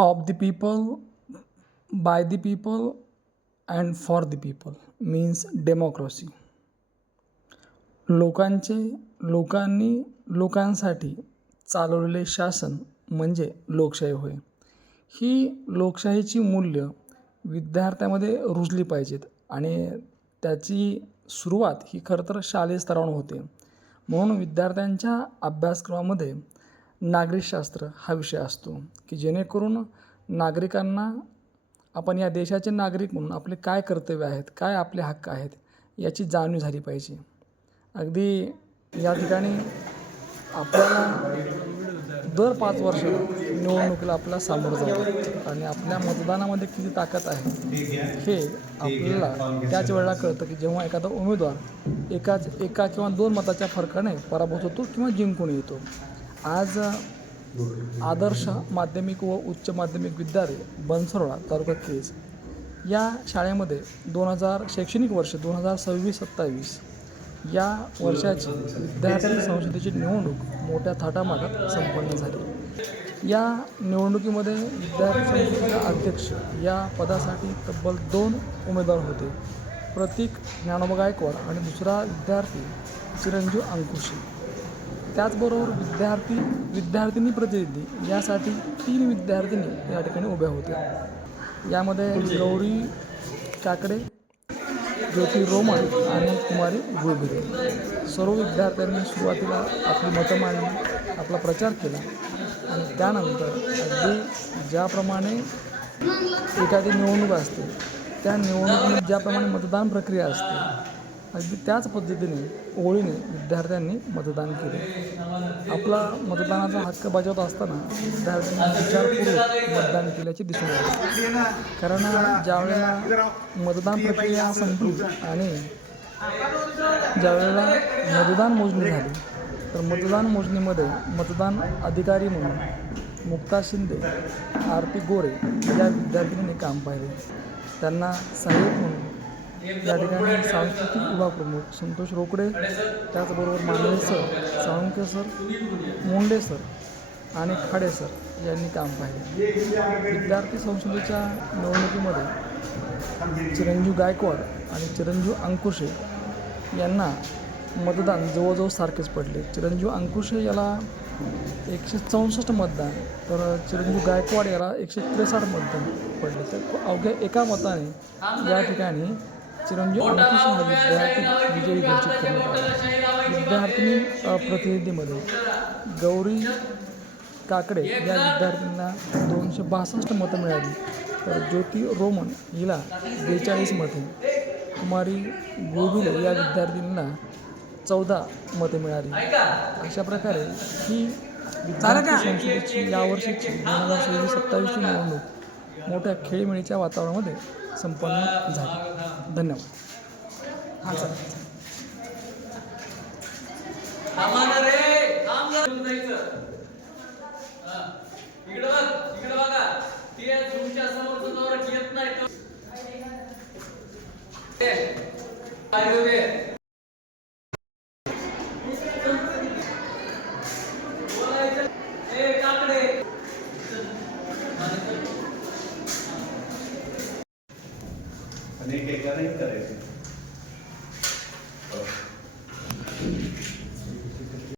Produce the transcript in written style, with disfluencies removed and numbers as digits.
Of the people, by the people and for the people means democracy. लोकांनी लोकांसाठी चालवलेले शासन म्हणजे लोकशाही होय. ही लोकशाहीची मूल्य विद्यार्थ्यामध्ये रुजली पाहिजेत आणि त्याची सुरुवात ही खरं तर शालेय स्तरावरून होते. म्हणून विद्यार्थ्यांच्या अभ्यासक्रमामध्ये नागरिकशास्त्र हा विषय असतो की जेणेकरून नागरिकांना आपण या देशाचे नागरिक म्हणून आपले काय कर्तव्य आहेत, काय आपले हक्क आहेत याची जाणीव झाली पाहिजे. अगदी या ठिकाणी आपल्याला दर 5 वर्ष निवडणुकीला आपल्याला सामोरं जावं लागतं आणि आपल्या मतदानामध्ये किती ताकद आहे हे आपल्याला त्याच वेळेला कळतं की जेव्हा एखादा उमेदवार एका किंवा 2 मताच्या फरकाने पराभूत होतो किंवा जिंकून येतो. आज आदर्श माध्यमिक व उच्च माध्यमिक विद्यालय बनसरोडा तालुका केज या शाळेमध्ये शैक्षणिक वर्ष 2026-27 या वर्षाची विद्यार्थी संसदेची निवडणूक मोठ्या थाटामाटात संपन्न झाली. या निवडणुकीमध्ये विद्यार्थी संसदेचे अध्यक्ष या पदासाठी तब्बल 2 उमेदवार होते. प्रतीक ज्ञानोबा गायकवाड आणि दुसरा विद्यार्थी चिरंजीव अंकुशी. त्याचबरोबर विद्यार्थिनी प्रतिनिधी यासाठी 3 विद्यार्थिनी या ठिकाणी उभ्या होत्या. यामध्ये गौरी काकडे, ज्योती रोमन आणि कुमारी गुळबिरे. सर्व विद्यार्थ्यांनी सुरुवातीला आपली मतं मांडली, आपला प्रचार केला आणि त्यानंतर अगदी ज्याप्रमाणे एखादी निवडणूक असते त्या निवडणुकीमध्ये ज्याप्रमाणे मतदान प्रक्रिया असते अगदी त्याच पद्धतीने ओळीने विद्यार्थ्यांनी मतदान केले. आपला मतदानाचा हक्क बजावत असताना विद्यार्थ्यांनी विचारपूर्वक मतदान केल्याचे दिसून आले. कारण ज्यावेळेला मतदान प्रक्रिया संपली आणि ज्यावेळेला मतदान मोजणी झाली तर मतदान मोजणीमध्ये मतदान अधिकारी म्हणून मुक्ता शिंदे, आरती गोरे या विद्यार्थिनींनी काम पाहिले. त्यांना सहाय्यक म्हणून या ठिकाणी सांस्कृतिक विभाग प्रमुख संतोष रोकडे, त्याचबरोबर Mandave sir, Salunkhe sir, Munde sir आणि खाडे सर यांनी काम पाहिले. विद्यार्थी संसदेच्या निवडणुकीमध्ये चिरंजीव गायकवाड आणि चिरंजीव अंकुशे यांना मतदान जवळजवळ सारखेच पडले. चिरंजीव अंकुशे याला 164 मतदान तर चिरंजीव गायकवाड याला 163 मतदान पडले. तर अवघ्या एका मताने या ठिकाणी चिरंजीव अंकुश हा विद्यार्थी विजयी घोषित करण्यात आला. विद्यार्थिनी प्रतिनिधीमध्ये गौरी काकडे या विद्यार्थ्यांना 262 मतं मिळाली तर ज्योती रोमन हिला 42 मते, कुमारी गोविले या विद्यार्थिनींना 14 मते मिळाली. अशा प्रकारे ही विद्यार्थी संसदेची यावर्षीची 2026-27 निवडणूक मोठ्या खेळीमेळीच्या वातावरणामध्ये संपन्न झाली. धन्यवाद. हां सर. इकडे